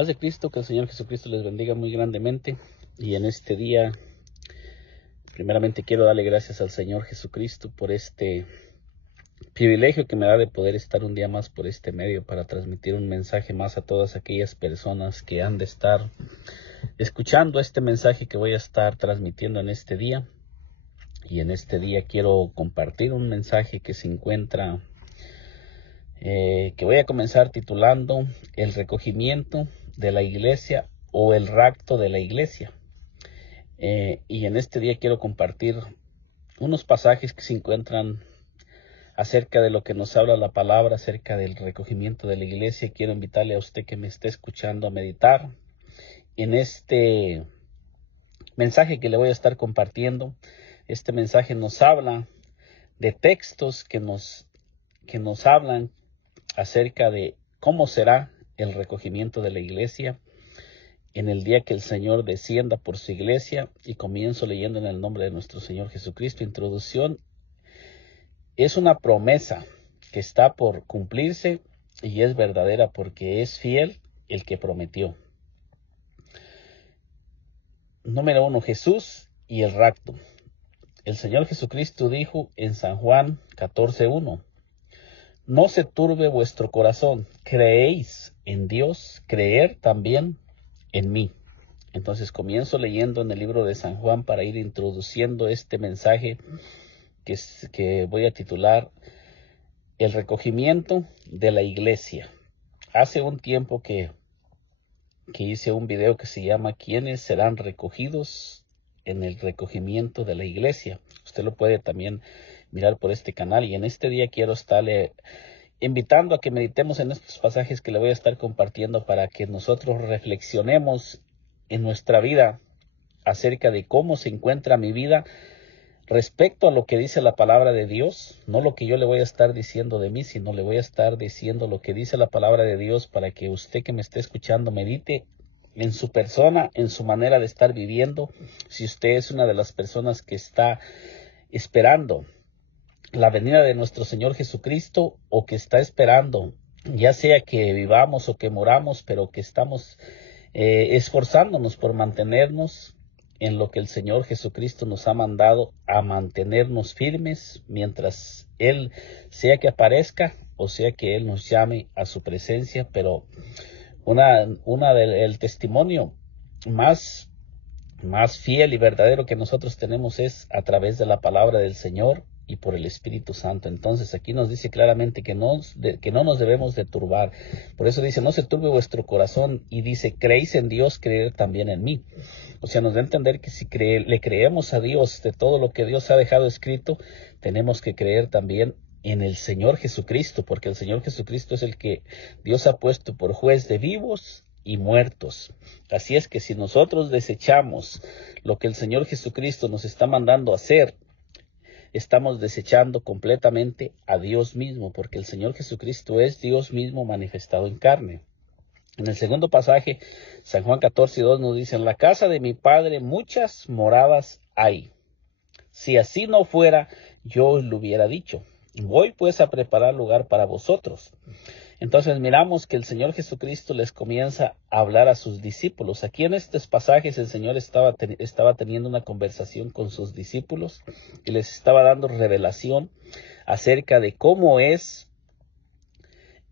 Paz de Cristo, que el Señor Jesucristo les bendiga muy grandemente. Y en este día, primeramente quiero darle gracias al Señor Jesucristo por este privilegio que me da de poder estar un día más por este medio para transmitir un mensaje más a todas aquellas personas que han de estar escuchando este mensaje que voy a estar transmitiendo en este día. Y en este día quiero compartir un mensaje que se encuentra, que voy a comenzar titulando El recogimiento de la iglesia o el rapto de la iglesia. Y en este día quiero compartir unos pasajes que se encuentran acerca de lo que nos habla la palabra, acerca del recogimiento de la iglesia. Quiero invitarle a usted que me esté escuchando a meditar en este mensaje que le voy a estar compartiendo. Este mensaje nos habla de textos que nos hablan acerca de cómo será el recogimiento de la iglesia en el día que el Señor descienda por su iglesia. Y comienzo leyendo en el nombre de nuestro Señor Jesucristo. Introducción: es una promesa que está por cumplirse y es verdadera porque es fiel el que prometió. Número 1, Jesús y el rapto. El Señor Jesucristo dijo en San Juan 14:1: no se turbe vuestro corazón, creéis en Dios, creer también en mí. Entonces comienzo leyendo en el libro de San Juan para ir introduciendo este mensaje que voy a titular El recogimiento de la iglesia. Hace un tiempo que hice un video que se llama ¿Quiénes serán recogidos en el recogimiento de la iglesia? Usted lo puede también mirar por este canal. Y en este día quiero estarle invitando a que meditemos en estos pasajes que le voy a estar compartiendo para que nosotros reflexionemos en nuestra vida acerca de cómo se encuentra mi vida respecto a lo que dice la palabra de Dios. No lo que yo le voy a estar diciendo de mí, sino le voy a estar diciendo lo que dice la palabra de Dios para que usted que me esté escuchando medite en su persona, en su manera de estar viviendo. Si usted es una de las personas que está esperando la venida de nuestro Señor Jesucristo, o que está esperando, ya sea que vivamos o que moramos, pero que estamos esforzándonos por mantenernos en lo que el Señor Jesucristo nos ha mandado, a mantenernos firmes mientras Él, sea que aparezca o sea que Él nos llame a su presencia. Pero el testimonio más fiel y verdadero que nosotros tenemos es a través de la palabra del Señor y por el Espíritu Santo. Entonces aquí nos dice claramente que no nos debemos de turbar. Por eso dice: no se turbe vuestro corazón. Y dice: creéis en Dios, creed también en mí. O sea, nos da a entender que si le creemos a Dios de todo lo que Dios ha dejado escrito, tenemos que creer también en el Señor Jesucristo, porque el Señor Jesucristo es el que Dios ha puesto por juez de vivos y muertos. Así es que si nosotros desechamos lo que el Señor Jesucristo nos está mandando a hacer, estamos desechando completamente a Dios mismo, porque el Señor Jesucristo es Dios mismo manifestado en carne. En el segundo pasaje, San Juan 14:2 nos dice: en la casa de mi Padre muchas moradas hay. Si así no fuera, yo os lo hubiera dicho. Voy pues a preparar lugar para vosotros. Entonces miramos que el Señor Jesucristo les comienza a hablar a sus discípulos. Aquí en estos pasajes el Señor estaba teniendo una conversación con sus discípulos y les estaba dando revelación acerca de cómo es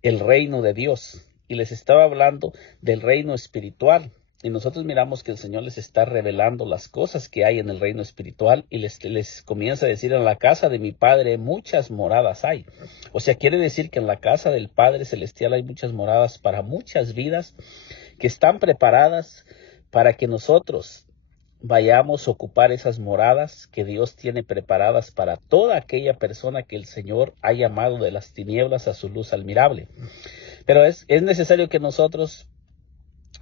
el reino de Dios. Y les estaba hablando del reino espiritual. Y nosotros miramos que el Señor les está revelando las cosas que hay en el reino espiritual y les comienza a decir: en la casa de mi Padre muchas moradas hay. O sea, quiere decir que en la casa del Padre Celestial hay muchas moradas para muchas vidas que están preparadas para que nosotros vayamos a ocupar esas moradas que Dios tiene preparadas para toda aquella persona que el Señor ha llamado de las tinieblas a su luz admirable. Pero es necesario que nosotros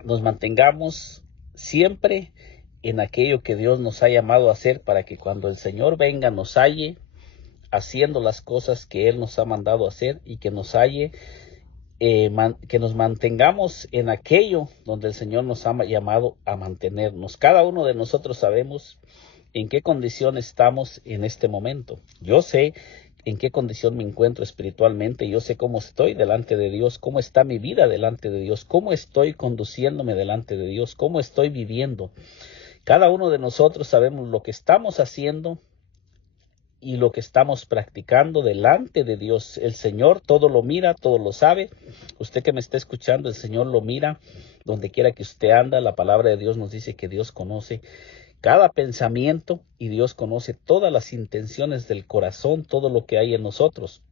nos mantengamos siempre en aquello que Dios nos ha llamado a hacer, para que cuando el Señor venga nos halle haciendo las cosas que Él nos ha mandado a hacer, y que nos halle, que nos mantengamos en aquello donde el Señor nos ha llamado a mantenernos. Cada uno de nosotros sabemos en qué condición estamos en este momento. Yo sé en qué condición me encuentro espiritualmente. Yo sé cómo estoy delante de Dios, cómo está mi vida delante de Dios, cómo estoy conduciéndome delante de Dios, cómo estoy viviendo. Cada uno de nosotros sabemos lo que estamos haciendo y lo que estamos practicando delante de Dios. El Señor todo lo mira, todo lo sabe. Usted que me está escuchando, el Señor lo mira donde quiera que usted anda. La palabra de Dios nos dice que Dios conoce cada pensamiento y Dios conoce todas las intenciones del corazón, todo lo que hay en nosotros.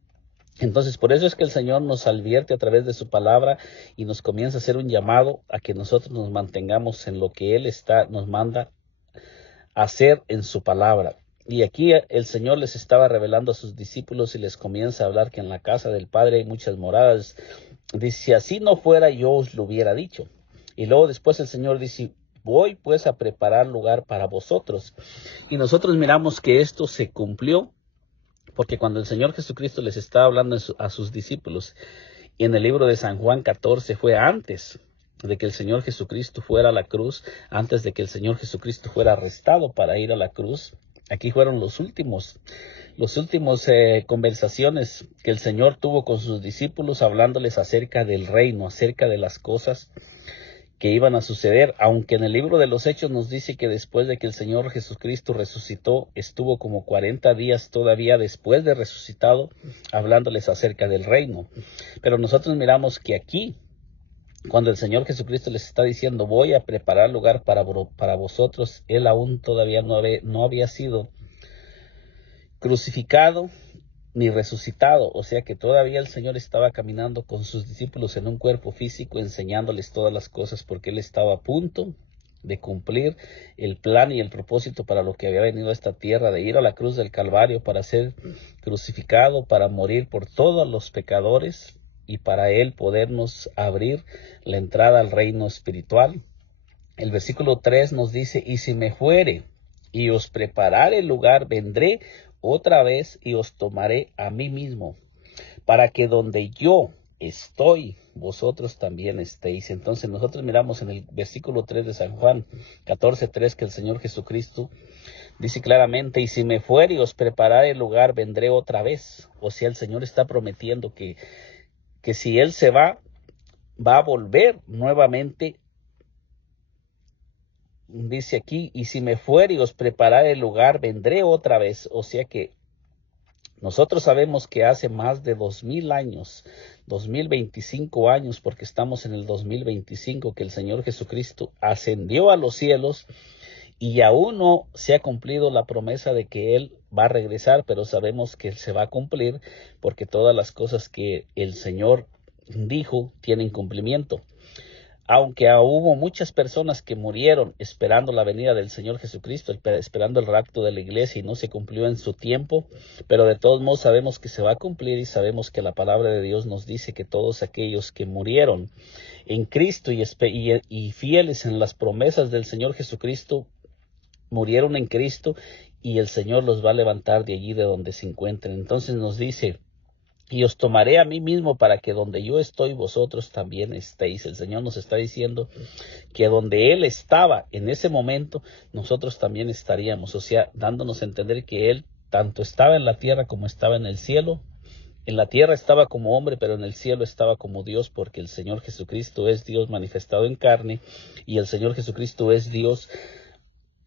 Entonces, por eso es que el Señor nos advierte a través de su palabra y nos comienza a hacer un llamado a que nosotros nos mantengamos en lo que Él nos manda a hacer en su palabra. Y aquí el Señor les estaba revelando a sus discípulos y les comienza a hablar que en la casa del Padre hay muchas moradas. Dice, si así no fuera, yo os lo hubiera dicho. Y luego después el Señor dice, voy pues a preparar lugar para vosotros. Y nosotros miramos que esto se cumplió, porque cuando el Señor Jesucristo les estaba hablando a sus discípulos, y en el libro de San Juan 14 fue antes de que el Señor Jesucristo fuera a la cruz, antes de que el Señor Jesucristo fuera arrestado para ir a la cruz. Aquí fueron los últimos conversaciones que el Señor tuvo con sus discípulos, hablándoles acerca del reino, acerca de las cosas que iban a suceder, aunque en el libro de los Hechos nos dice que después de que el Señor Jesucristo resucitó, estuvo como 40 días todavía después de resucitado, hablándoles acerca del reino. Pero nosotros miramos que aquí, cuando el Señor Jesucristo les está diciendo, voy a preparar lugar para vosotros, Él aún todavía no había sido crucificado ni resucitado, o sea que todavía el Señor estaba caminando con sus discípulos en un cuerpo físico, enseñándoles todas las cosas, porque Él estaba a punto de cumplir el plan y el propósito para lo que había venido a esta tierra, de ir a la cruz del Calvario para ser crucificado, para morir por todos los pecadores y para Él podernos abrir la entrada al reino espiritual. El versículo 3 nos dice, y si me fuere y os preparare el lugar, vendré otra vez y os tomaré a mí mismo, para que donde yo estoy, vosotros también estéis. Entonces nosotros miramos en el versículo 3 de San Juan 14:3 que el Señor Jesucristo dice claramente, y si me fuere y os preparare el lugar, vendré otra vez. O sea, el Señor está prometiendo que si Él se va a volver nuevamente. Dice aquí, y si me fuere y os preparare el lugar, vendré otra vez. O sea que nosotros sabemos que hace más de 2000 años, 2025 años, porque estamos en el 2025, que el Señor Jesucristo ascendió a los cielos y aún no se ha cumplido la promesa de que Él va a regresar, pero sabemos que Él se va a cumplir porque todas las cosas que el Señor dijo tienen cumplimiento. Aunque hubo muchas personas que murieron esperando la venida del Señor Jesucristo, esperando el rapto de la iglesia y no se cumplió en su tiempo, pero de todos modos sabemos que se va a cumplir y sabemos que la palabra de Dios nos dice que todos aquellos que murieron en Cristo y fieles en las promesas del Señor Jesucristo, murieron en Cristo y el Señor los va a levantar de allí de donde se encuentren. Entonces nos dice, y os tomaré a mí mismo para que donde yo estoy vosotros también estéis. El Señor nos está diciendo que donde Él estaba en ese momento, nosotros también estaríamos. O sea, dándonos a entender que Él tanto estaba en la tierra como estaba en el cielo. En la tierra estaba como hombre, pero en el cielo estaba como Dios, porque el Señor Jesucristo es Dios manifestado en carne, y el Señor Jesucristo es Dios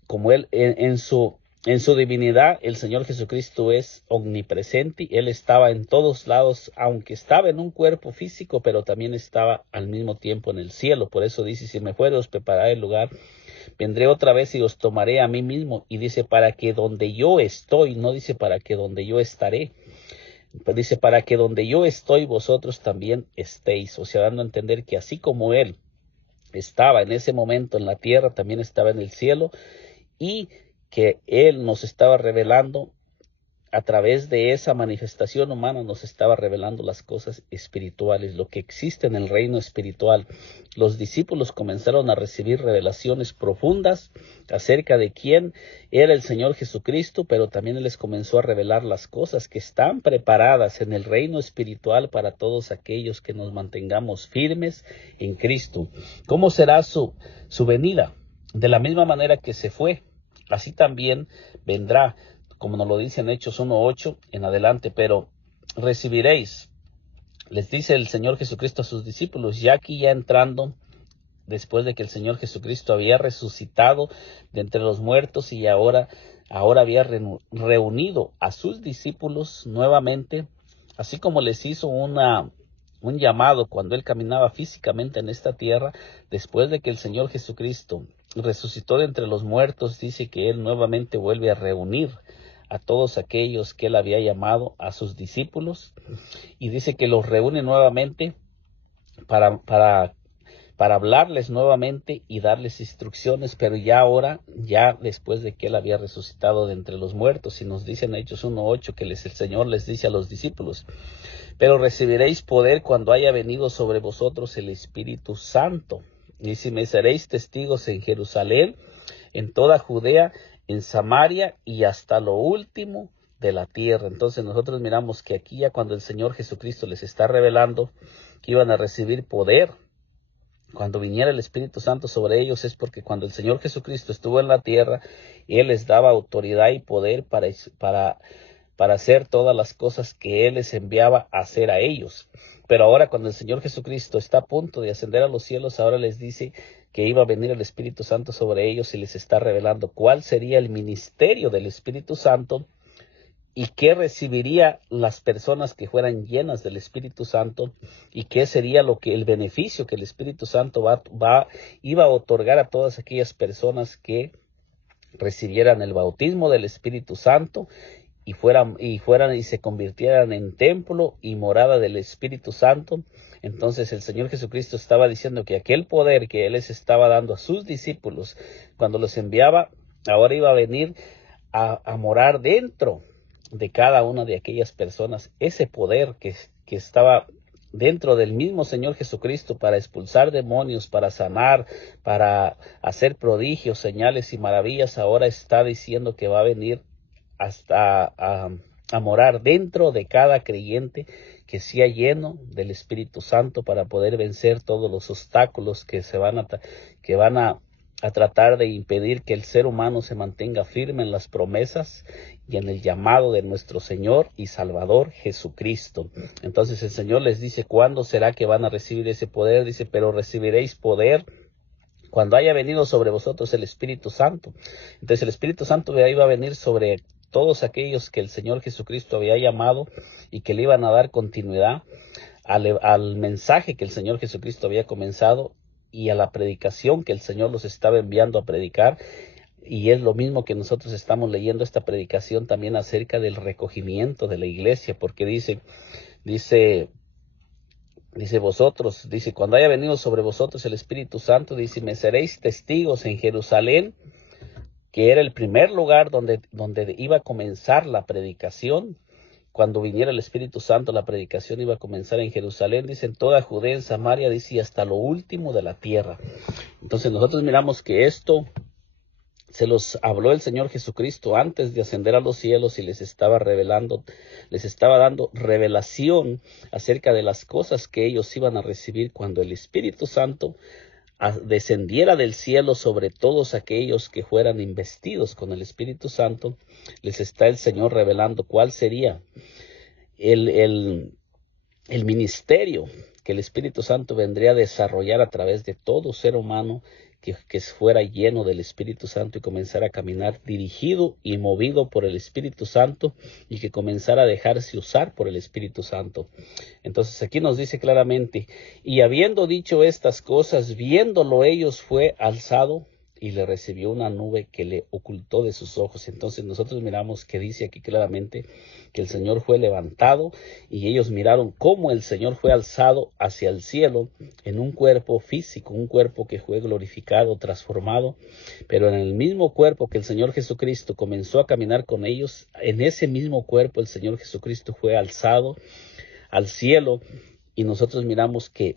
como Él en su divinidad. El Señor Jesucristo es omnipresente, Él estaba en todos lados, aunque estaba en un cuerpo físico, pero también estaba al mismo tiempo en el cielo. Por eso dice, si me fuere os prepararé el lugar, vendré otra vez y os tomaré a mí mismo. Y dice, para que donde yo estoy, no dice para que donde yo estaré, dice para que donde yo estoy vosotros también estéis. O sea, dando a entender que así como Él estaba en ese momento en la tierra, también estaba en el cielo, y que Él nos estaba revelando a través de esa manifestación humana, nos estaba revelando las cosas espirituales, lo que existe en el reino espiritual. Los discípulos comenzaron a recibir revelaciones profundas acerca de quién era el Señor Jesucristo, pero también Él les comenzó a revelar las cosas que están preparadas en el reino espiritual para todos aquellos que nos mantengamos firmes en Cristo. ¿Cómo será su venida? De la misma manera que se fue, así también vendrá. como nos lo dice en Hechos 1:8 en adelante, pero recibiréis, les dice el Señor Jesucristo a sus discípulos, ya aquí ya entrando, después de que el Señor Jesucristo había resucitado de entre los muertos y ahora había reunido a sus discípulos nuevamente, así como les hizo un llamado cuando Él caminaba físicamente en esta tierra. Después de que el Señor Jesucristo resucitó de entre los muertos, dice que Él nuevamente vuelve a reunir a todos aquellos que Él había llamado a sus discípulos, y dice que los reúne nuevamente para hablarles nuevamente y darles instrucciones, pero ya ahora, ya después de que Él había resucitado de entre los muertos. Y nos dice en Hechos 1:8 que el Señor les dice a los discípulos, pero recibiréis poder cuando haya venido sobre vosotros el Espíritu Santo, y si me seréis testigos en Jerusalén, en toda Judea, en Samaria y hasta lo último de la tierra. Entonces nosotros miramos que aquí ya cuando el Señor Jesucristo les está revelando que iban a recibir poder cuando viniera el Espíritu Santo sobre ellos, es porque cuando el Señor Jesucristo estuvo en la tierra, Él les daba autoridad y poder para hacer todas las cosas que Él les enviaba a hacer a ellos. Pero ahora cuando el Señor Jesucristo está a punto de ascender a los cielos, ahora les dice que iba a venir el Espíritu Santo sobre ellos y les está revelando cuál sería el ministerio del Espíritu Santo y qué recibiría las personas que fueran llenas del Espíritu Santo, y qué sería el beneficio que el Espíritu Santo iba a otorgar a todas aquellas personas que recibieran el bautismo del Espíritu Santo y fueran y se convirtieran en templo y morada del Espíritu Santo. Entonces el Señor Jesucristo estaba diciendo que aquel poder que Él les estaba dando a sus discípulos cuando los enviaba, ahora iba a venir a morar dentro de cada una de aquellas personas. Ese poder que estaba dentro del mismo Señor Jesucristo para expulsar demonios, para sanar, para hacer prodigios, señales y maravillas, ahora está diciendo que va a venir hasta a morar dentro de cada creyente que sea lleno del Espíritu Santo, para poder vencer todos los obstáculos que van a tratar de impedir que el ser humano se mantenga firme en las promesas y en el llamado de nuestro Señor y Salvador Jesucristo. Entonces el Señor les dice, ¿cuándo será que van a recibir ese poder? Dice, pero recibiréis poder cuando haya venido sobre vosotros el Espíritu Santo. Entonces el Espíritu Santo iba a venir sobre todos aquellos que el Señor Jesucristo había llamado y que le iban a dar continuidad al mensaje que el Señor Jesucristo había comenzado y a la predicación que el Señor los estaba enviando a predicar. Y es lo mismo que nosotros estamos leyendo esta predicación también acerca del recogimiento de la iglesia, porque dice vosotros, dice, cuando haya venido sobre vosotros el Espíritu Santo, dice, me seréis testigos en Jerusalén, que era el primer lugar donde iba a comenzar la predicación. Cuando viniera el Espíritu Santo, la predicación iba a comenzar en Jerusalén, dice, en toda Judea, en Samaria, dice, y hasta lo último de la tierra. Entonces nosotros miramos que esto se los habló el Señor Jesucristo antes de ascender a los cielos, y les estaba dando revelación acerca de las cosas que ellos iban a recibir cuando el Espíritu Santo descendiera del cielo sobre todos aquellos que fueran investidos con el Espíritu Santo. Les está el Señor revelando cuál sería el ministerio que el Espíritu Santo vendría a desarrollar a través de todo ser humano que fuera lleno del Espíritu Santo y comenzara a caminar dirigido y movido por el Espíritu Santo, y que comenzara a dejarse usar por el Espíritu Santo. Entonces aquí nos dice claramente, y habiendo dicho estas cosas, viéndolo ellos, fue alzado y le recibió una nube que le ocultó de sus ojos. Entonces nosotros miramos que dice aquí claramente que el Señor fue levantado, y ellos miraron cómo el Señor fue alzado hacia el cielo en un cuerpo físico, un cuerpo que fue glorificado, transformado, pero en el mismo cuerpo que el Señor Jesucristo comenzó a caminar con ellos, en ese mismo cuerpo el Señor Jesucristo fue alzado al cielo. Y nosotros miramos que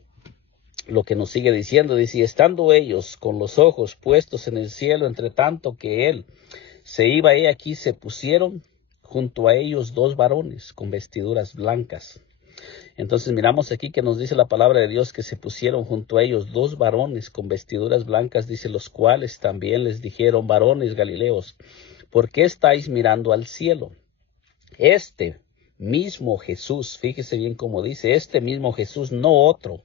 lo que nos sigue diciendo, dice, y estando ellos con los ojos puestos en el cielo, entre tanto que Él se iba, he aquí se pusieron junto a ellos dos varones con vestiduras blancas. Entonces miramos aquí que nos dice la palabra de Dios que se pusieron junto a ellos dos varones con vestiduras blancas, dice, los cuales también les dijeron, varones Galileos, ¿Por qué estáis mirando al cielo? Este mismo Jesús, fíjese bien cómo dice, este mismo Jesús, no otro,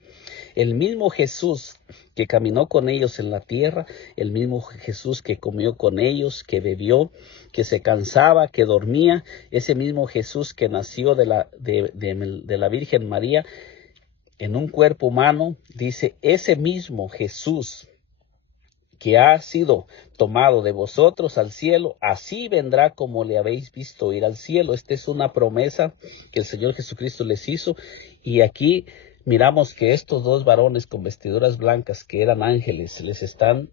el mismo Jesús que caminó con ellos en la tierra, el mismo Jesús que comió con ellos, que bebió, que se cansaba, que dormía, ese mismo Jesús que nació de la Virgen María en un cuerpo humano, dice, ese mismo Jesús que ha sido tomado de vosotros al cielo, así vendrá como le habéis visto ir al cielo. Esta es una promesa que el Señor Jesucristo les hizo, y aquí miramos que estos dos varones con vestiduras blancas que eran ángeles les están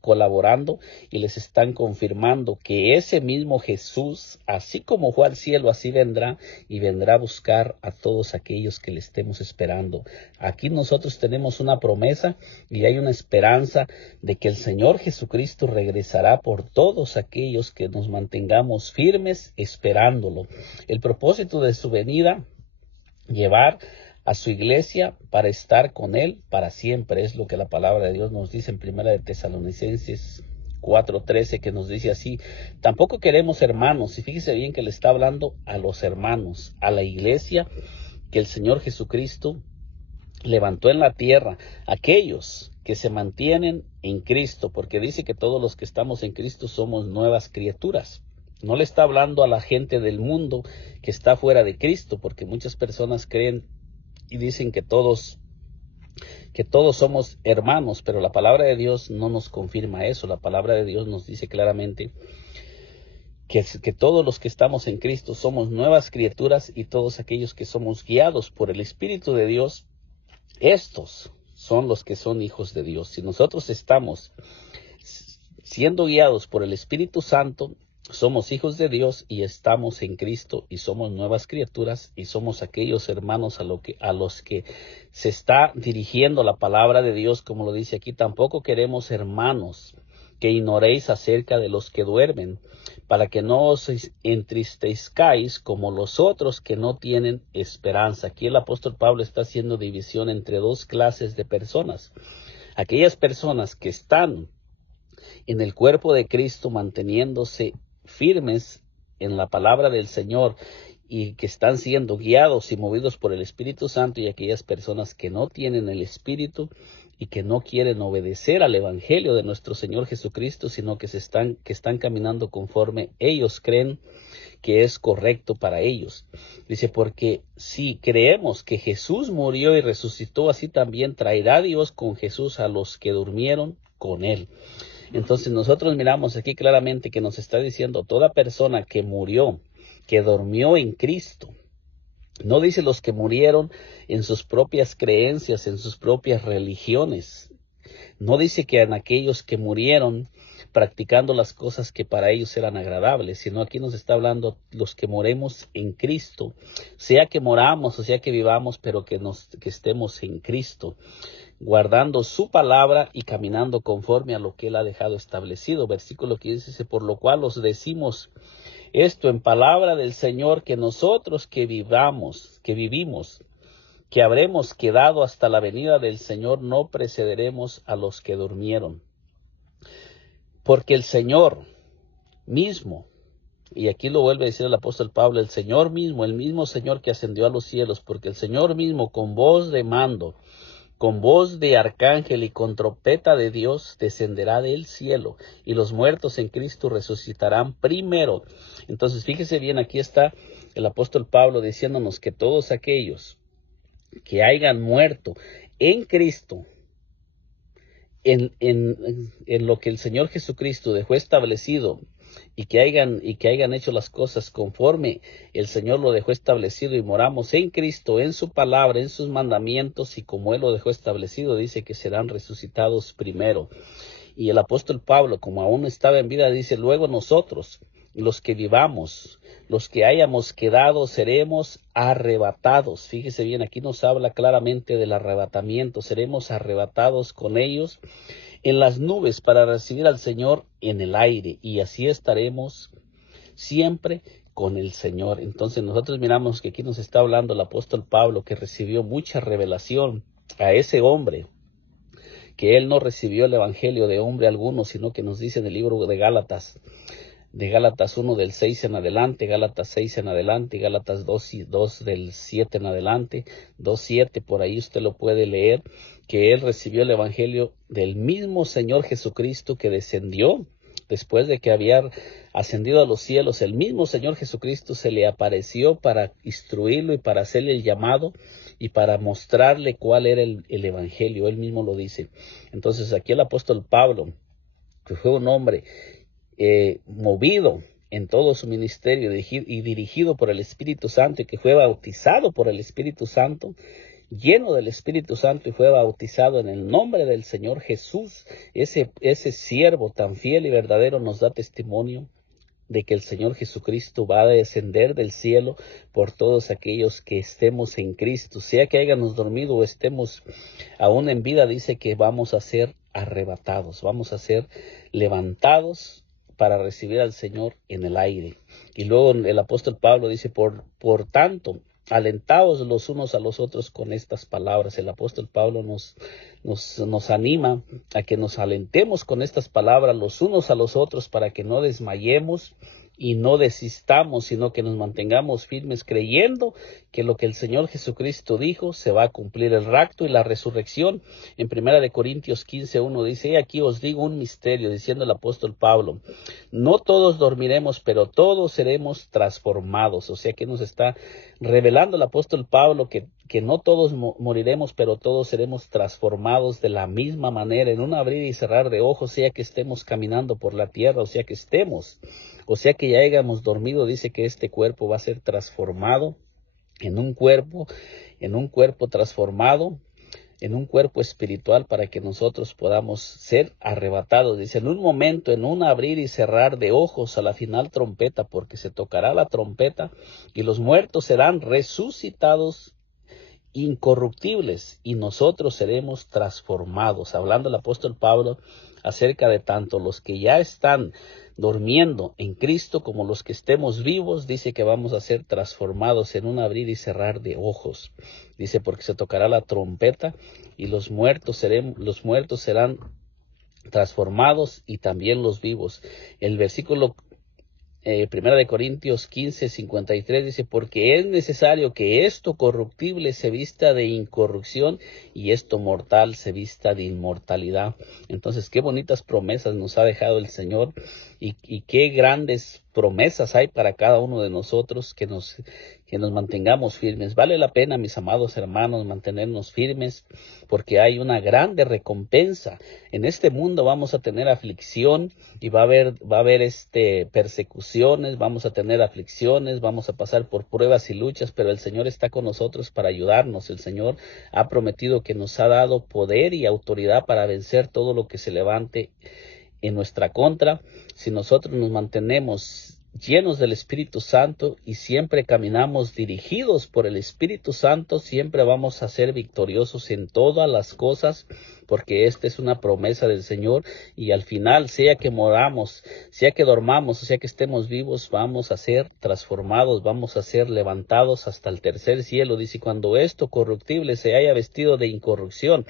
colaborando y les están confirmando que ese mismo Jesús, así como fue al cielo, así vendrá, y vendrá a buscar a todos aquellos que le estemos esperando. Aquí nosotros tenemos una promesa y hay una esperanza de que el Señor Jesucristo regresará por todos aquellos que nos mantengamos firmes esperándolo. El propósito de su venida, llevar a su iglesia para estar con él para siempre, es lo que la palabra de Dios nos dice en Primera de Tesalonicenses 4:13, que nos dice así: tampoco queremos, hermanos, y fíjese bien que le está hablando a los hermanos, a la iglesia que el Señor Jesucristo levantó en la tierra, aquellos que se mantienen en Cristo, porque dice que todos los que estamos en Cristo somos nuevas criaturas. No le está hablando a la gente del mundo que está fuera de Cristo, porque muchas personas creen y dicen que todos somos hermanos, pero la palabra de Dios no nos confirma eso. La palabra de Dios nos dice claramente que todos los que estamos en Cristo somos nuevas criaturas, y todos aquellos que somos guiados por el Espíritu de Dios, estos son los que son hijos de Dios. Si nosotros estamos siendo guiados por el Espíritu Santo, somos hijos de Dios y estamos en Cristo y somos nuevas criaturas, y somos aquellos hermanos a los que se está dirigiendo la palabra de Dios, como lo dice aquí. Tampoco queremos, hermanos, que ignoréis acerca de los que duermen, para que no os entristezcáis como los otros que no tienen esperanza. Aquí el apóstol Pablo está haciendo división entre dos clases de personas: aquellas personas que están en el cuerpo de Cristo manteniéndose firmes en la palabra del Señor y que están siendo guiados y movidos por el Espíritu Santo, y aquellas personas que no tienen el Espíritu y que no quieren obedecer al Evangelio de nuestro Señor Jesucristo, sino que están caminando conforme ellos creen que es correcto para ellos. Dice, porque si creemos que Jesús murió y resucitó, así también traerá Dios con Jesús a los que durmieron con él. Entonces nosotros miramos aquí claramente que nos está diciendo toda persona que murió, que durmió en Cristo. No dice los que murieron en sus propias creencias, en sus propias religiones. No dice que en aquellos que murieron practicando las cosas que para ellos eran agradables, sino aquí nos está hablando los que moremos en Cristo, sea que moramos o sea que vivamos, pero que estemos en Cristo, guardando su palabra y caminando conforme a lo que él ha dejado establecido. Versículo 15 dice, por lo cual os decimos esto en palabra del Señor, que nosotros que vivimos, que habremos quedado hasta la venida del Señor, no precederemos a los que durmieron. Porque el Señor mismo, y aquí lo vuelve a decir el apóstol Pablo, el Señor mismo, el mismo Señor que ascendió a los cielos, porque el Señor mismo con voz de mando, con voz de arcángel y con trompeta de Dios descenderá del cielo, y los muertos en Cristo resucitarán primero. Entonces fíjese bien, aquí está el apóstol Pablo diciéndonos que todos aquellos que hayan muerto en Cristo, en lo que el Señor Jesucristo dejó establecido, y que hayan hecho las cosas conforme el Señor lo dejó establecido, y moramos en Cristo, en su palabra, en sus mandamientos, y como Él lo dejó establecido, dice que serán resucitados primero. Y el apóstol Pablo, como aún estaba en vida, dice, luego nosotros, los que vivamos, los que hayamos quedado, seremos arrebatados. Fíjese bien, aquí nos habla claramente del arrebatamiento. Seremos arrebatados con ellos en las nubes para recibir al Señor en el aire, y así estaremos siempre con el Señor. Entonces nosotros miramos que aquí nos está hablando el apóstol Pablo, que recibió mucha revelación a ese hombre que él no recibió el evangelio de hombre alguno, sino que nos dice en el libro de Gálatas 1 del 6 en adelante, Gálatas 6 en adelante, Gálatas 2 del 7 en adelante, 2:7, por ahí usted lo puede leer, que él recibió el evangelio del mismo Señor Jesucristo que descendió después de que había ascendido a los cielos. El mismo Señor Jesucristo se le apareció para instruirlo y para hacerle el llamado y para mostrarle cuál era el evangelio. Él mismo lo dice. Entonces aquí el apóstol Pablo, que fue un hombre movido en todo su ministerio y dirigido por el Espíritu Santo, y que fue bautizado por el Espíritu Santo, lleno del Espíritu Santo, y fue bautizado en el nombre del Señor Jesús. Ese siervo tan fiel y verdadero nos da testimonio de que el Señor Jesucristo va a descender del cielo por todos aquellos que estemos en Cristo, sea que hayamos dormido o estemos aún en vida. Dice que vamos a ser arrebatados, vamos a ser levantados para recibir al Señor en el aire. Y luego el apóstol Pablo dice, por tanto, alentaos los unos a los otros con estas palabras. El apóstol Pablo nos anima a que nos alentemos con estas palabras los unos a los otros para que no desmayemos y no desistamos, sino que nos mantengamos firmes creyendo que lo que el Señor Jesucristo dijo se va a cumplir, el rapto y la resurrección. En 1 Corintios 15:1 dice, aquí os digo un misterio, diciendo el apóstol Pablo, no todos dormiremos, pero todos seremos transformados. O sea que nos está revelando el apóstol Pablo que no todos moriremos, pero todos seremos transformados de la misma manera, en un abrir y cerrar de ojos, sea que estemos caminando por la tierra, o sea que ya hayamos dormido. Dice que este cuerpo va a ser transformado en un cuerpo transformado, en un cuerpo espiritual, para que nosotros podamos ser arrebatados. Dice, en un momento, en un abrir y cerrar de ojos, a la final trompeta, porque se tocará la trompeta y los muertos serán resucitados incorruptibles y nosotros seremos transformados. Hablando el apóstol Pablo acerca de tanto los que ya están durmiendo en Cristo como los que estemos vivos, dice que vamos a ser transformados en un abrir y cerrar de ojos. Dice, porque se tocará la trompeta y los muertos serán transformados y también los vivos. El versículo 1 Corintios 15:53 dice, porque es necesario que esto corruptible se vista de incorrupción y esto mortal se vista de inmortalidad. Entonces, qué bonitas promesas nos ha dejado el Señor y qué grandes promesas hay para cada uno de nosotros, que nos mantengamos firmes. Vale la pena, mis amados hermanos, mantenernos firmes, porque hay una grande recompensa. En este mundo vamos a tener aflicción y va a haber persecuciones, vamos a tener aflicciones, vamos a pasar por pruebas y luchas, pero el Señor está con nosotros para ayudarnos. El Señor ha prometido que nos ha dado poder y autoridad para vencer todo lo que se levante en nuestra contra. Si nosotros nos mantenemos llenos del Espíritu Santo y siempre caminamos dirigidos por el Espíritu Santo, siempre vamos a ser victoriosos en todas las cosas, porque esta es una promesa del Señor. Y al final, sea que moramos, sea que dormamos, o sea que estemos vivos, vamos a ser transformados, vamos a ser levantados hasta el tercer cielo. Dice, cuando esto corruptible se haya vestido de incorrupción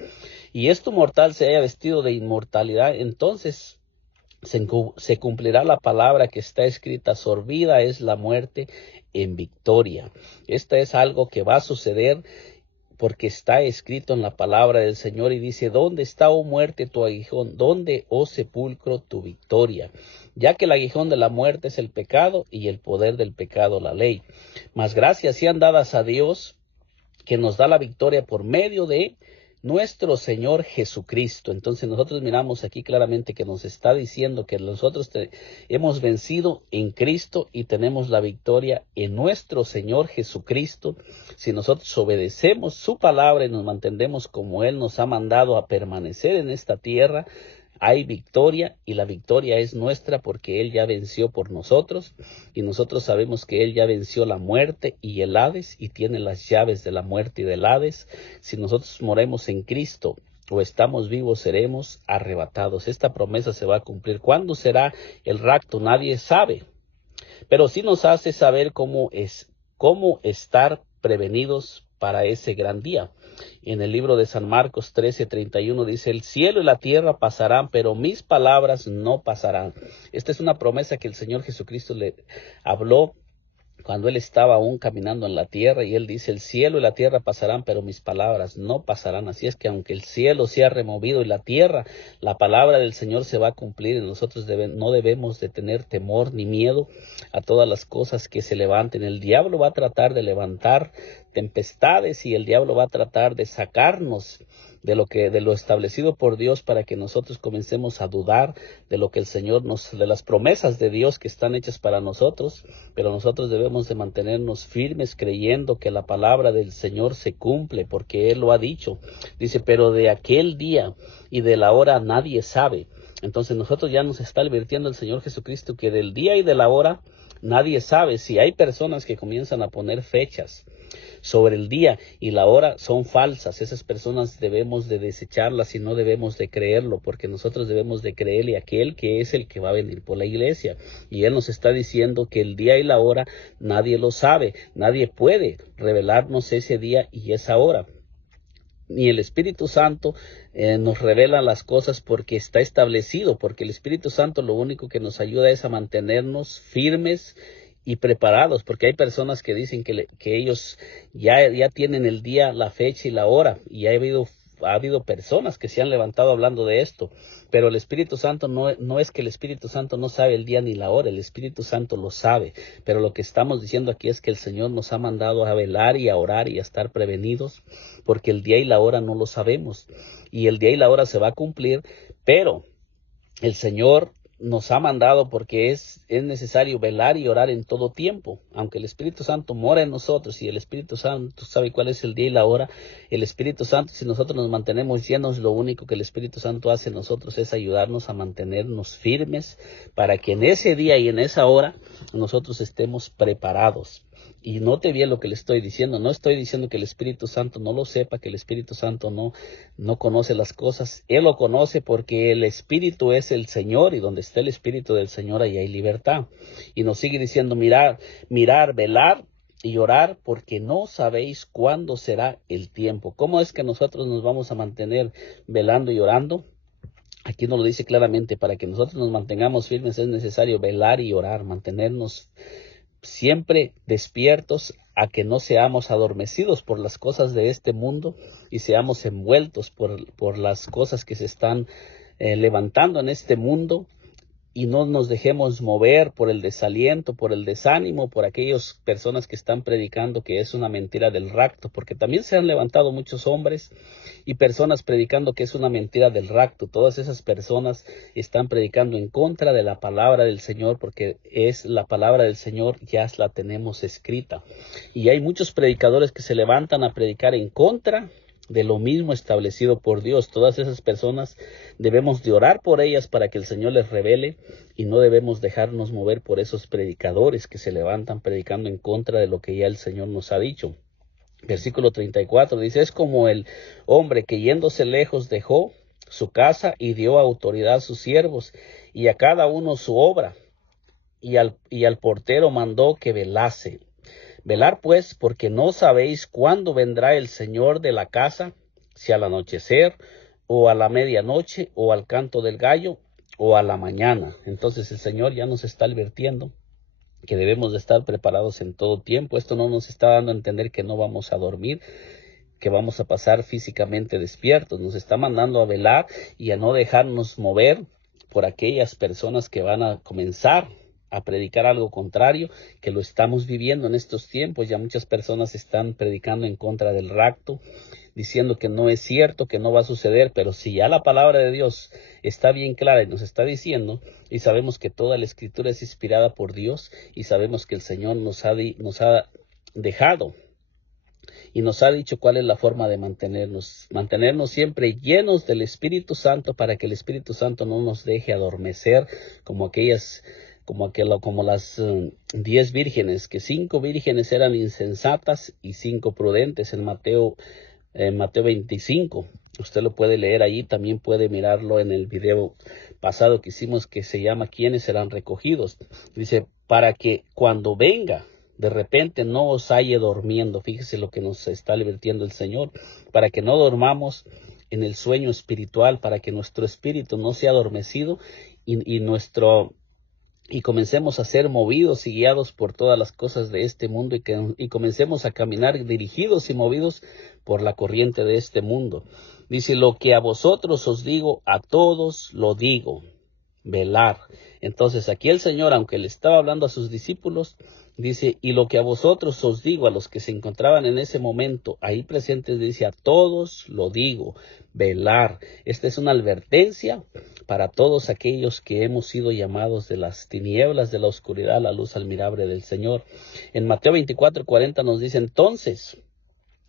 y esto mortal se haya vestido de inmortalidad, entonces se cumplirá la palabra que está escrita, sorbida es la muerte en victoria. Esta es algo que va a suceder porque está escrito en la palabra del Señor y dice, ¿dónde está, oh muerte, tu aguijón? ¿Dónde, oh sepulcro, tu victoria? Ya que el aguijón de la muerte es el pecado y el poder del pecado la ley. Mas gracias sean dadas a Dios, que nos da la victoria por medio de nuestro Señor Jesucristo. Entonces nosotros miramos aquí claramente que nos está diciendo que nosotros hemos vencido en Cristo y tenemos la victoria en nuestro Señor Jesucristo. Si nosotros obedecemos su palabra y nos mantenemos como Él nos ha mandado a permanecer en esta tierra, hay victoria, y la victoria es nuestra porque Él ya venció por nosotros, y nosotros sabemos que Él ya venció la muerte y el Hades y tiene las llaves de la muerte y del Hades. Si nosotros moremos en Cristo o estamos vivos, seremos arrebatados. Esta promesa se va a cumplir. ¿Cuándo será el rapto? Nadie sabe, pero sí nos hace saber cómo estar prevenidos para ese gran día. En el libro de San Marcos 13:31 dice: el cielo y la tierra pasarán, pero mis palabras no pasarán. Esta es una promesa que el Señor Jesucristo le habló cuando él estaba aún caminando en la tierra, y él dice: el cielo y la tierra pasarán, pero mis palabras no pasarán. Así es que aunque el cielo sea removido y la tierra, la palabra del Señor se va a cumplir, y nosotros no debemos de tener temor ni miedo a todas las cosas que se levanten. El diablo va a tratar de levantar tempestades, y el diablo va a tratar de sacarnos de lo establecido por Dios, para que nosotros comencemos a dudar de lo que el Señor de las promesas de Dios que están hechas para nosotros. Pero nosotros debemos de mantenernos firmes, creyendo que la palabra del Señor se cumple, porque Él lo ha dicho. Dice: pero de aquel día y de la hora nadie sabe. Entonces nosotros ya nos está advirtiendo el Señor Jesucristo que del día y de la hora nadie sabe. Si hay personas que comienzan a poner fechas sobre el día y la hora, son falsas. Esas personas debemos de desecharlas y no debemos de creerlo, porque nosotros debemos de creerle a aquel que es el que va a venir por la iglesia. Y Él nos está diciendo que el día y la hora nadie lo sabe, nadie puede revelarnos ese día y esa hora. Ni el Espíritu Santo nos revela las cosas, porque está establecido, porque el Espíritu Santo lo único que nos ayuda es a mantenernos firmes y preparados, porque hay personas que dicen que ellos ya tienen el día, la fecha y la hora, y ha habido personas que se han levantado hablando de esto. Pero el Espíritu Santo no es que el Espíritu Santo no sabe el día ni la hora, el Espíritu Santo lo sabe. Pero lo que estamos diciendo aquí es que el Señor nos ha mandado a velar y a orar y a estar prevenidos, porque el día y la hora no lo sabemos, y el día y la hora se va a cumplir, pero el Señor nos ha mandado, porque es necesario velar y orar en todo tiempo. Aunque el Espíritu Santo mora en nosotros, y el Espíritu Santo sabe cuál es el día y la hora, el Espíritu Santo, si nosotros nos mantenemos llenos, lo único que el Espíritu Santo hace en nosotros es ayudarnos a mantenernos firmes, para que en ese día y en esa hora nosotros estemos preparados. Y note bien lo que le estoy diciendo. No estoy diciendo que el Espíritu Santo no lo sepa, que el Espíritu Santo no conoce las cosas. Él lo conoce, porque el Espíritu es el Señor, y donde está el Espíritu del Señor, ahí hay libertad. Y nos sigue diciendo: mirar, velar y orar, porque no sabéis cuándo será el tiempo. ¿Cómo es que nosotros nos vamos a mantener velando y orando? Aquí nos lo dice claramente: para que nosotros nos mantengamos firmes es necesario velar y orar, mantenernos siempre despiertos, a que no seamos adormecidos por las cosas de este mundo y seamos envueltos por las cosas que se están levantando en este mundo, y no nos dejemos mover por el desaliento, por el desánimo, por aquellas personas que están predicando que es una mentira del rapto, porque también se han levantado muchos hombres y personas predicando que es una mentira del rapto. Todas esas personas están predicando en contra de la palabra del Señor, porque es la palabra del Señor, ya la tenemos escrita. Y hay muchos predicadores que se levantan a predicar en contra de lo mismo establecido por Dios. Todas esas personas debemos de orar por ellas, para que el Señor les revele, y no debemos dejarnos mover por esos predicadores que se levantan predicando en contra de lo que ya el Señor nos ha dicho. Versículo 34 dice: es como el hombre que yéndose lejos dejó su casa y dio autoridad a sus siervos, y a cada uno su obra, y al portero mandó que velase. Velar pues, porque no sabéis cuándo vendrá el Señor de la casa, si al anochecer, o a la medianoche, o al canto del gallo, o a la mañana. Entonces el Señor ya nos está advirtiendo que debemos de estar preparados en todo tiempo. Esto no nos está dando a entender que no vamos a dormir, que vamos a pasar físicamente despiertos. Nos está mandando a velar y a no dejarnos mover por aquellas personas que van a comenzar a predicar algo contrario, que lo estamos viviendo en estos tiempos. Ya muchas personas están predicando en contra del rapto, diciendo que no es cierto, que no va a suceder. Pero si ya la palabra de Dios está bien clara y nos está diciendo, y sabemos que toda la escritura es inspirada por Dios, y sabemos que el Señor nos ha dejado y nos ha dicho cuál es la forma de mantenernos siempre llenos del Espíritu Santo, para que el Espíritu Santo no nos deje adormecer como las 10 vírgenes, que 5 vírgenes eran insensatas y 5 prudentes, en Mateo 25. Usted lo puede leer ahí, también puede mirarlo en el video pasado que hicimos, que se llama ¿Quiénes serán recogidos? Dice: para que cuando venga de repente no os halle durmiendo. Fíjese lo que nos está advirtiendo el Señor, para que no dormamos en el sueño espiritual, para que nuestro espíritu no sea adormecido y comencemos a ser movidos y guiados por todas las cosas de este mundo y comencemos a caminar dirigidos y movidos por la corriente de este mundo. Dice, lo que a vosotros os digo, a todos lo digo, velar. Entonces aquí el Señor, aunque le estaba hablando a sus discípulos, dice, y lo que a vosotros os digo, a los que se encontraban en ese momento ahí presentes, dice, a todos lo digo, velar. Esta es una advertencia para todos aquellos que hemos sido llamados de las tinieblas, de la oscuridad, a la luz admirable del Señor. En Mateo 24:40 nos dice, entonces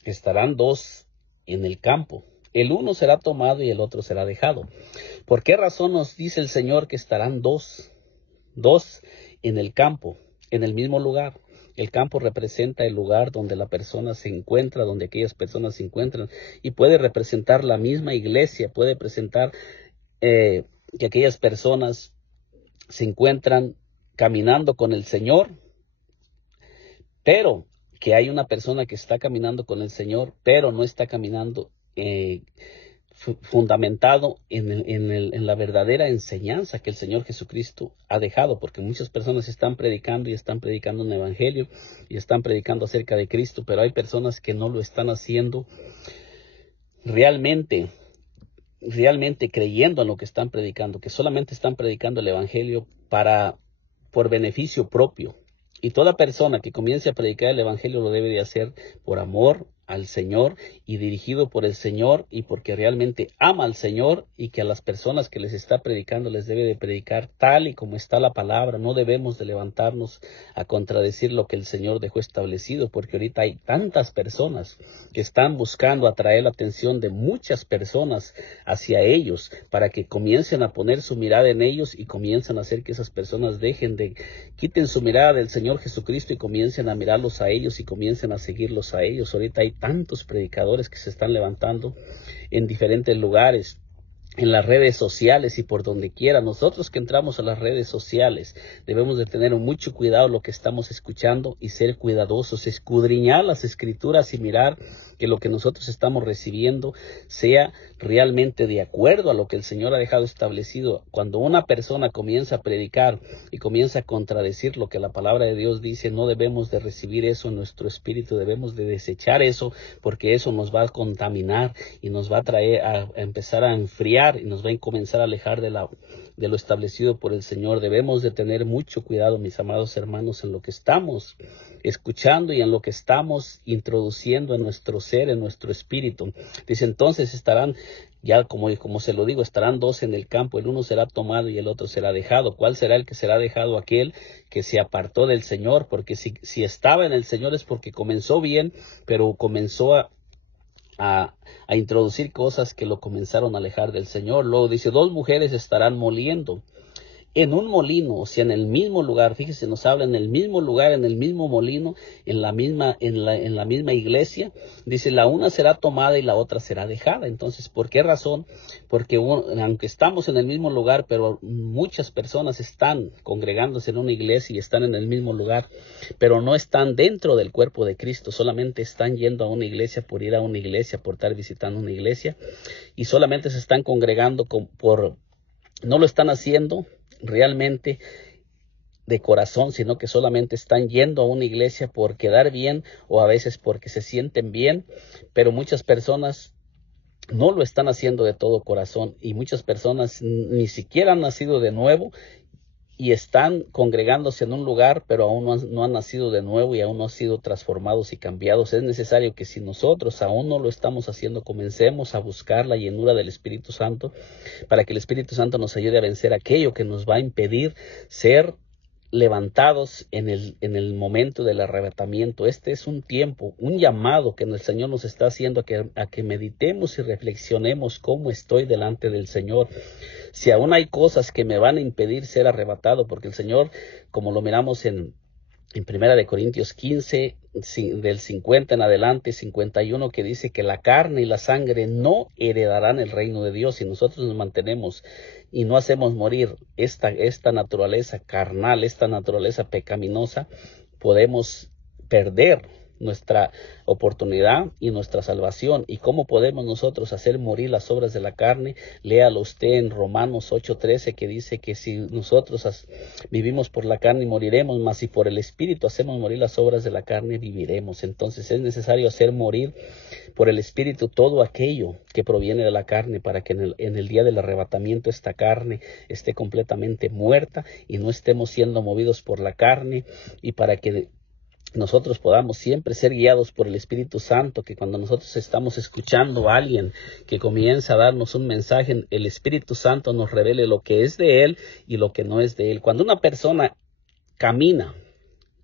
estarán dos en el campo. El uno será tomado y el otro será dejado. ¿Por qué razón nos dice el Señor que estarán dos en el campo, en el mismo lugar? El campo representa el lugar donde la persona se encuentra, donde aquellas personas se encuentran, y puede representar la misma iglesia, puede presentar que aquellas personas se encuentran caminando con el Señor, pero que hay una persona que está caminando con el Señor, pero no está caminando fundamentado en la verdadera enseñanza que el Señor Jesucristo ha dejado, porque muchas personas están predicando un evangelio y están predicando acerca de Cristo, pero hay personas que no lo están haciendo realmente creyendo en lo que están predicando, que solamente están predicando el evangelio por beneficio propio. Y toda persona que comience a predicar el evangelio lo debe de hacer por amor al Señor y dirigido por el Señor y porque realmente ama al Señor, y que a las personas que les está predicando les debe de predicar tal y como está la palabra. No debemos de levantarnos a contradecir lo que el Señor dejó establecido, porque ahorita hay tantas personas que están buscando atraer la atención de muchas personas hacia ellos para que comiencen a poner su mirada en ellos y comiencen a hacer que esas personas quiten su mirada del Señor Jesucristo y comiencen a mirarlos a ellos y comiencen a seguirlos a ellos. Ahorita hay tantos predicadores que se están levantando en diferentes lugares, en las redes sociales y por donde quiera. Nosotros que entramos a las redes sociales debemos de tener mucho cuidado lo que estamos escuchando y ser cuidadosos, escudriñar las escrituras y mirar que lo que nosotros estamos recibiendo sea realmente de acuerdo a lo que el Señor ha dejado establecido. Cuando una persona comienza a predicar y comienza a contradecir lo que la palabra de Dios dice, no debemos de recibir eso en nuestro espíritu, debemos de desechar eso, porque eso nos va a contaminar y nos va a traer a empezar a enfriar y nos va a comenzar a alejar de lo establecido por el Señor. Debemos de tener mucho cuidado, mis amados hermanos, en lo que estamos escuchando y en lo que estamos introduciendo en nuestro ser, en nuestro espíritu. Dice, entonces estarán, ya como se lo digo, estarán dos en el campo, el uno será tomado y el otro será dejado. ¿Cuál será el que será dejado? Aquel que se apartó del Señor, porque si estaba en el Señor es porque comenzó bien, pero comenzó a introducir cosas que lo comenzaron a alejar del Señor. Luego dice, dos mujeres estarán moliendo en un molino, o sea, en el mismo lugar. Fíjese, nos habla en el mismo lugar, en el mismo molino, en la misma iglesia. Dice, la una será tomada y la otra será dejada. Entonces, ¿por qué razón? Porque aunque estamos en el mismo lugar, pero muchas personas están congregándose en una iglesia y están en el mismo lugar, pero no están dentro del cuerpo de Cristo. Solamente están yendo a una iglesia por ir a una iglesia, por estar visitando una iglesia, y solamente se están congregando no lo están haciendo realmente de corazón, sino que solamente están yendo a una iglesia por quedar bien o a veces porque se sienten bien, pero muchas personas no lo están haciendo de todo corazón y muchas personas ni siquiera han nacido de nuevo y están congregándose en un lugar, pero aún no han nacido de nuevo y aún no han sido transformados y cambiados. Es necesario que si nosotros aún no lo estamos haciendo, comencemos a buscar la llenura del Espíritu Santo para que el Espíritu Santo nos ayude a vencer aquello que nos va a impedir ser levantados en el momento del arrebatamiento. Este es un tiempo, un llamado que el Señor nos está haciendo a que meditemos y reflexionemos cómo estoy delante del Señor. Si aún hay cosas que me van a impedir ser arrebatado, porque el Señor, como lo miramos en 1 Corintios 15, del 50 en adelante, 51, que dice que la carne y la sangre no heredarán el reino de Dios. Si nosotros nos mantenemos y no hacemos morir esta naturaleza carnal, esta naturaleza pecaminosa, podemos perder nuestra oportunidad y nuestra salvación. ¿Y cómo podemos nosotros hacer morir las obras de la carne? Léalo usted en Romanos 8:13, que dice que si nosotros vivimos por la carne moriremos, mas si por el Espíritu hacemos morir las obras de la carne viviremos. Entonces es necesario hacer morir por el Espíritu todo aquello que proviene de la carne, para que en el día del arrebatamiento esta carne esté completamente muerta y no estemos siendo movidos por la carne, y para que nosotros podamos siempre ser guiados por el Espíritu Santo, que cuando nosotros estamos escuchando a alguien que comienza a darnos un mensaje, el Espíritu Santo nos revele lo que es de Él y lo que no es de Él. Cuando una persona camina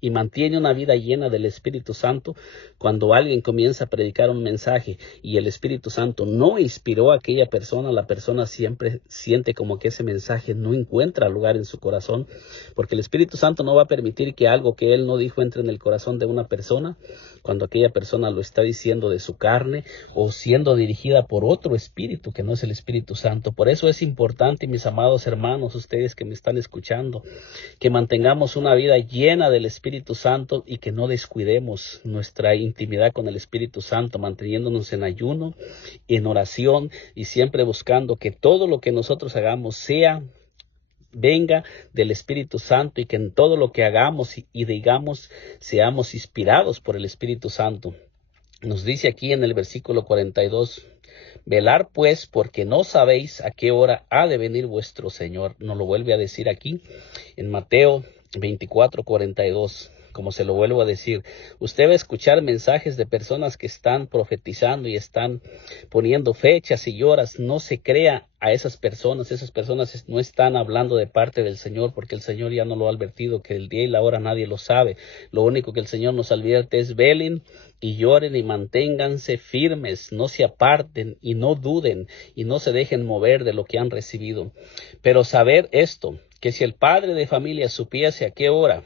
y mantiene una vida llena del Espíritu Santo, cuando alguien comienza a predicar un mensaje y el Espíritu Santo no inspiró a aquella persona, la persona siempre siente como que ese mensaje no encuentra lugar en su corazón, porque el Espíritu Santo no va a permitir que algo que Él no dijo entre en el corazón de una persona, cuando aquella persona lo está diciendo de su carne o siendo dirigida por otro espíritu que no es el Espíritu Santo. Por eso es importante, mis amados hermanos, ustedes que me están escuchando, que mantengamos una vida llena del Espíritu Santo y que no descuidemos nuestra intimidad con el Espíritu Santo, manteniéndonos en ayuno, en oración y siempre buscando que todo lo que nosotros hagamos venga del Espíritu Santo, y que en todo lo que hagamos y digamos seamos inspirados por el Espíritu Santo. Nos dice aquí en el versículo 42, velar pues, porque no sabéis a qué hora ha de venir vuestro Señor. Nos lo vuelve a decir aquí en Mateo 24:42. Como se lo vuelvo a decir, usted va a escuchar mensajes de personas que están profetizando y están poniendo fechas y horas. No se crea a esas personas no están hablando de parte del Señor, porque el Señor ya no lo ha advertido, que el día y la hora nadie lo sabe. Lo único que el Señor nos advierte es: velen y lloren y manténganse firmes, no se aparten y no duden y no se dejen mover de lo que han recibido. Pero saber esto, que si el padre de familia supiese a qué hora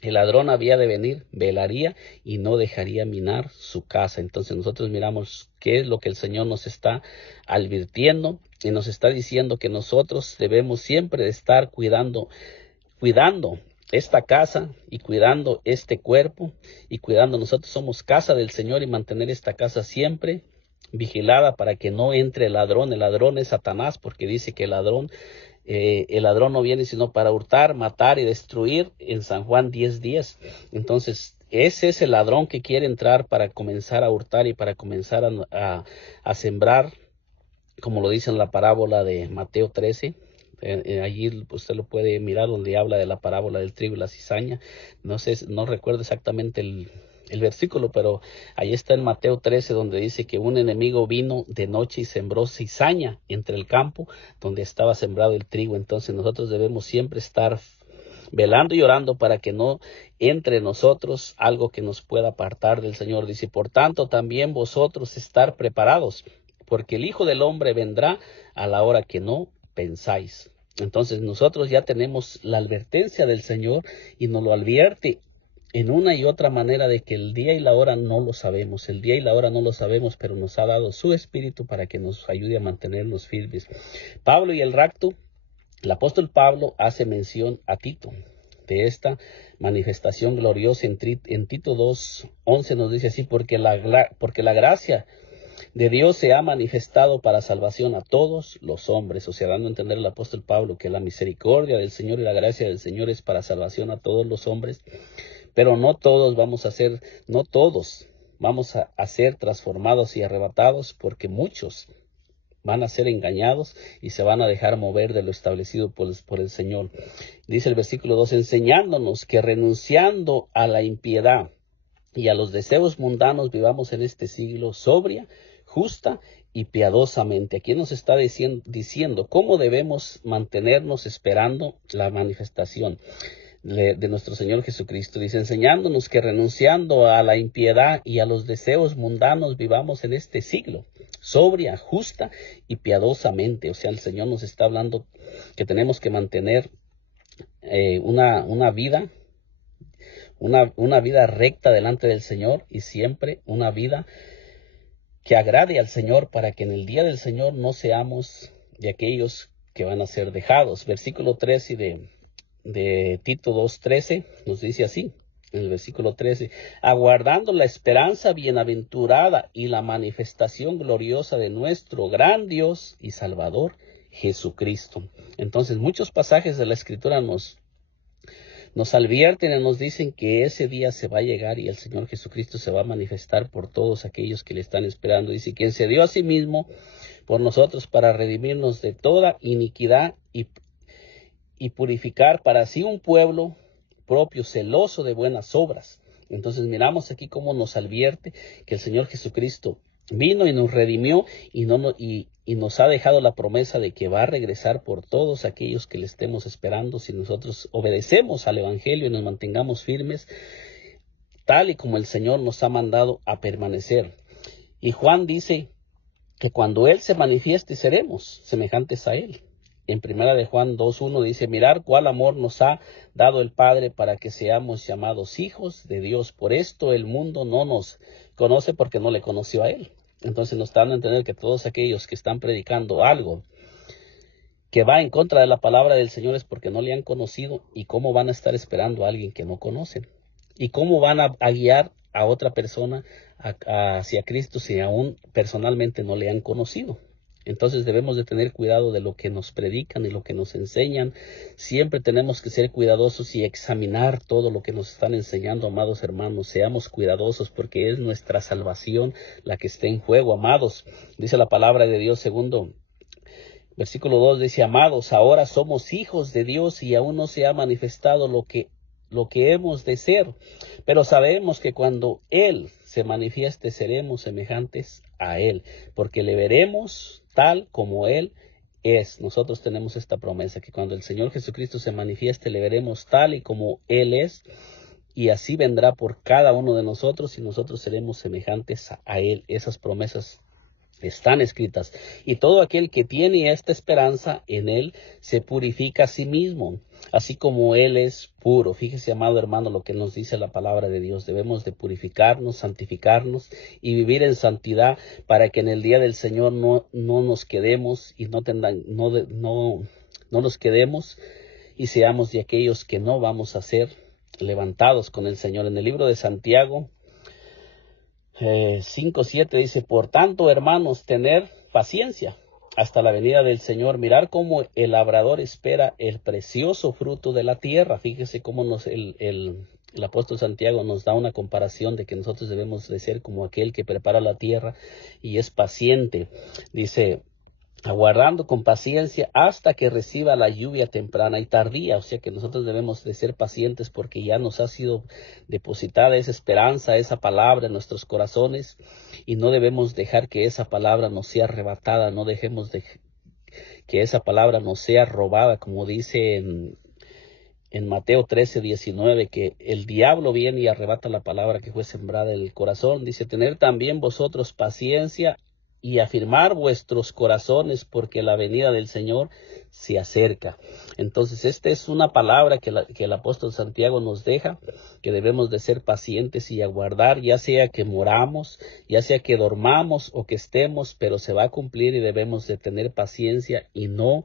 el ladrón había de venir, velaría y no dejaría minar su casa. Entonces nosotros miramos qué es lo que el Señor nos está advirtiendo, y nos está diciendo que nosotros debemos siempre de estar cuidando esta casa y cuidando este cuerpo y cuidando. Nosotros somos casa del Señor, y mantener esta casa siempre vigilada para que no entre el ladrón. El ladrón es Satanás, porque dice que el ladrón no viene sino para hurtar, matar y destruir, en San Juan 10:10. Entonces, ese es el ladrón que quiere entrar para comenzar a hurtar y para comenzar a sembrar, como lo dice en la parábola de Mateo 13. Allí usted lo puede mirar, donde habla de la parábola del trigo y la cizaña. No recuerdo exactamente el versículo, pero ahí está en Mateo 13, donde dice que un enemigo vino de noche y sembró cizaña entre el campo donde estaba sembrado el trigo. Entonces nosotros debemos siempre estar velando y orando para que no entre nosotros algo que nos pueda apartar del Señor. Dice: por tanto también vosotros estar preparados, porque el Hijo del Hombre vendrá a la hora que no pensáis. Entonces nosotros ya tenemos la advertencia del Señor, y nos lo advierte en una y otra manera, de que el día y la hora no lo sabemos. El día y la hora no lo sabemos, pero nos ha dado su Espíritu para que nos ayude a mantenernos firmes. Pablo y el rapto. El apóstol Pablo hace mención a Tito de esta manifestación gloriosa en Tito 2:11. Nos dice así: porque la gracia de Dios se ha manifestado para salvación a todos los hombres. O sea, dando a entender el apóstol Pablo que la misericordia del Señor y la gracia del Señor es para salvación a todos los hombres. Pero no todos vamos a ser transformados y arrebatados, porque muchos van a ser engañados y se van a dejar mover de lo establecido por el Señor. Dice el versículo 2, enseñándonos que renunciando a la impiedad y a los deseos mundanos vivamos en este siglo sobria, justa y piadosamente. Aquí nos está diciendo cómo debemos mantenernos esperando la manifestación de nuestro Señor Jesucristo. Dice: enseñándonos que renunciando a la impiedad y a los deseos mundanos vivamos en este siglo sobria, justa y piadosamente. O sea, el Señor nos está hablando que tenemos que mantener una vida recta delante del Señor, y siempre una vida que agrade al Señor, para que en el día del Señor no seamos de aquellos que van a ser dejados. Versículo 13 de Tito 2:13 nos dice así: en el versículo 13, aguardando la esperanza bienaventurada y la manifestación gloriosa de nuestro gran Dios y Salvador, Jesucristo. Entonces, muchos pasajes de la Escritura nos advierten y nos dicen que ese día se va a llegar y el Señor Jesucristo se va a manifestar por todos aquellos que le están esperando. Dice, quien se dio a sí mismo por nosotros para redimirnos de toda iniquidad y purificar para sí un pueblo propio, celoso de buenas obras. Entonces miramos aquí cómo nos advierte que el Señor Jesucristo vino y nos redimió y nos ha dejado la promesa de que va a regresar por todos aquellos que le estemos esperando si nosotros obedecemos al Evangelio y nos mantengamos firmes, tal y como el Señor nos ha mandado a permanecer. Y Juan dice que cuando Él se manifieste seremos semejantes a Él. En primera de Juan 2:1 dice, mirar cuál amor nos ha dado el Padre para que seamos llamados hijos de Dios. Por esto el mundo no nos conoce porque no le conoció a Él. Entonces nos está dando a entender que todos aquellos que están predicando algo que va en contra de la palabra del Señor es porque no le han conocido. ¿Y cómo van a estar esperando a alguien que no conocen? ¿Y cómo van a guiar a otra persona hacia Cristo si aún personalmente no le han conocido? Entonces debemos de tener cuidado de lo que nos predican y lo que nos enseñan. Siempre tenemos que ser cuidadosos y examinar todo lo que nos están enseñando, amados hermanos. Seamos cuidadosos porque es nuestra salvación la que está en juego, amados. Dice la palabra de Dios, versículo 2 dice, amados, ahora somos hijos de Dios y aún no se ha manifestado lo que hemos de ser. Pero sabemos que cuando Él se manifieste seremos semejantes a Él, porque le veremos tal como Él es. Nosotros tenemos esta promesa, que cuando el Señor Jesucristo se manifieste, le veremos tal y como Él es, y así vendrá por cada uno de nosotros, y nosotros seremos semejantes a Él. Esas promesas están escritas, y todo aquel que tiene esta esperanza en Él se purifica a sí mismo, así como Él es puro. Fíjese, amado hermano, lo que nos dice la palabra de Dios. Debemos de purificarnos, santificarnos y vivir en santidad para que en el día del Señor no nos quedemos y no nos quedemos y seamos de aquellos que no vamos a ser levantados con el Señor. En el libro de Santiago 5:7 dice, por tanto, hermanos, tener paciencia hasta la venida del Señor. Mirar cómo el labrador espera el precioso fruto de la tierra. Fíjese cómo el apóstol Santiago nos da una comparación de que nosotros debemos de ser como aquel que prepara la tierra y es paciente. Dice, aguardando con paciencia hasta que reciba la lluvia temprana y tardía. O sea que nosotros debemos de ser pacientes porque ya nos ha sido depositada esa esperanza, esa palabra en nuestros corazones, y no debemos dejar que esa palabra nos sea arrebatada, no dejemos que esa palabra nos sea robada, como dice en Mateo 13:19, que el diablo viene y arrebata la palabra que fue sembrada en el corazón. Dice, tener también vosotros paciencia y afirmar vuestros corazones, porque la venida del Señor se acerca. Entonces, esta es una palabra que el apóstol Santiago nos deja, que debemos de ser pacientes y aguardar, ya sea que moramos, ya sea que dormamos o que estemos, pero se va a cumplir y debemos de tener paciencia y no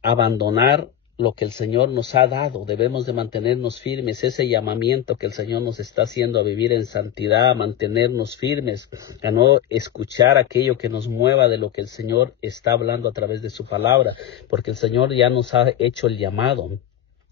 abandonar lo que el Señor nos ha dado. Debemos de mantenernos firmes, ese llamamiento que el Señor nos está haciendo a vivir en santidad, a mantenernos firmes, a no escuchar aquello que nos mueva de lo que el Señor está hablando a través de su palabra, porque el Señor ya nos ha hecho el llamado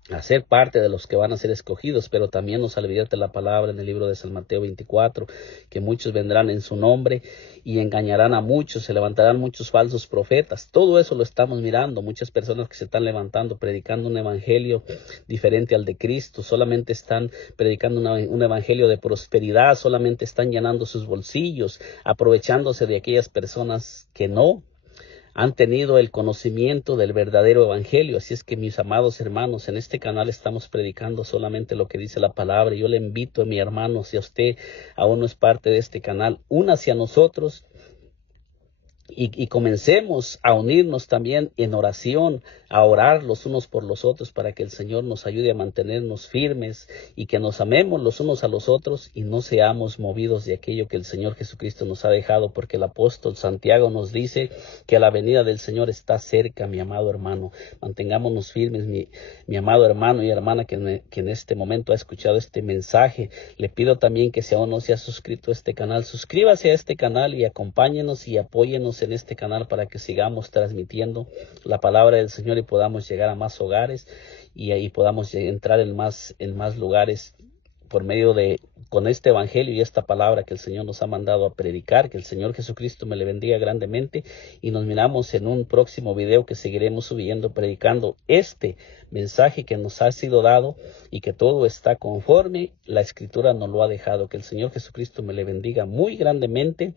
a ser parte de los que van a ser escogidos, pero también nos advierte la palabra en el libro de San Mateo 24, que muchos vendrán en su nombre y engañarán a muchos, se levantarán muchos falsos profetas. Todo eso lo estamos mirando, muchas personas que se están levantando, predicando un evangelio diferente al de Cristo, solamente están predicando un evangelio de prosperidad, solamente están llenando sus bolsillos, aprovechándose de aquellas personas que no han tenido el conocimiento del verdadero evangelio. Así es que, mis amados hermanos, en este canal estamos predicando solamente lo que dice la palabra. Yo le invito a mi hermano, si a usted aún no es parte de este canal, únase a nosotros y comencemos a unirnos también en oración, a orar los unos por los otros para que el Señor nos ayude a mantenernos firmes y que nos amemos los unos a los otros y no seamos movidos de aquello que el Señor Jesucristo nos ha dejado, porque el apóstol Santiago nos dice que la venida del Señor está cerca, mi amado hermano. Mantengámonos firmes, mi amado hermano y hermana que en este momento ha escuchado este mensaje. Le pido también que si aún no se ha suscrito a este canal, suscríbase a este canal y acompáñenos y apóyenos en este canal para que sigamos transmitiendo la palabra del Señor y podamos llegar a más hogares y ahí podamos entrar en más lugares por medio con este evangelio y esta palabra que el Señor nos ha mandado a predicar. Que el Señor Jesucristo me le bendiga grandemente y nos miramos en un próximo video que seguiremos subiendo, predicando este mensaje que nos ha sido dado y que todo está conforme la Escritura nos lo ha dejado. Que el Señor Jesucristo me le bendiga muy grandemente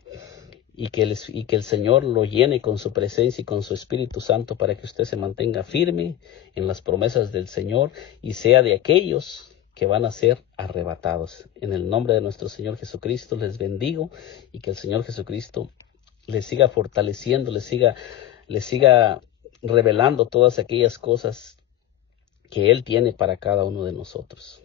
y que el Señor lo llene con su presencia y con su Espíritu Santo para que usted se mantenga firme en las promesas del Señor y sea de aquellos que van a ser arrebatados. En el nombre de nuestro Señor Jesucristo les bendigo y que el Señor Jesucristo les siga fortaleciendo, les siga revelando todas aquellas cosas que Él tiene para cada uno de nosotros.